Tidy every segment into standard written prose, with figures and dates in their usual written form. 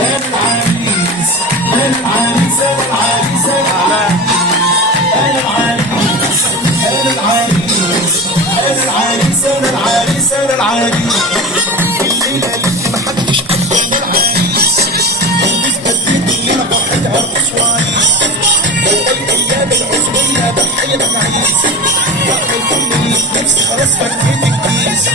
العريس انا العريس انا العريس انا العريس انا العريس انا العريس انا العريس انا العريس الليله اللي محدش قدام العريس البس بدلته الليله فرحتها بصوايس الايام العزوبيه بحية معيس واعمل كل اللي في نفسي خلاص فكيت الكيس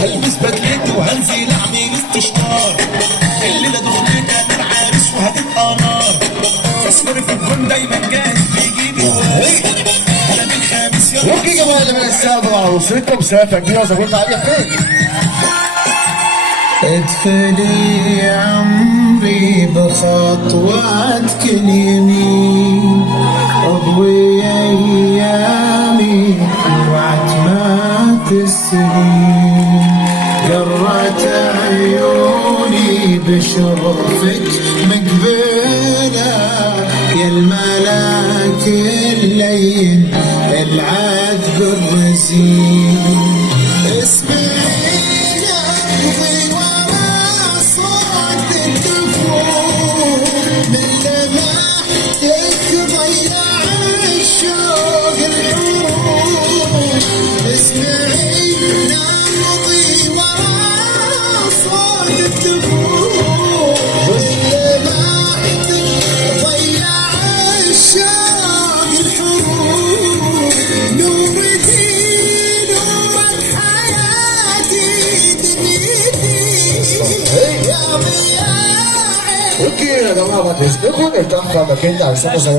هلبس بدلتي وهنزل اعمل استشوار الليله دخلتها من العريس وهتبقى نار تصويري في الجون دايما جاهز بيجيب الواد انا من خامس يوم وكي جمال من السابعة وصلتكم سافة كبيرة زغلت عليها فين؟ ادخلي يا عمري بخطواتك اليمين اضوي ايامي وعتمات السنين قرت عيوني بشرفك مقبله يا الملاك اللين العذب الرزين اسمعي قلبي ورا صوت الدفوف من لمحتك ضيع الشوق الحروف اسمعي نبضي ورا صوت الدفوف من لمحتك ضيع الشوق الحروف نورتي نورك حياتي دنيتي يا ضياعي وكي يا جماعة ما تسبقوا ارتاحوا مكان على السابعة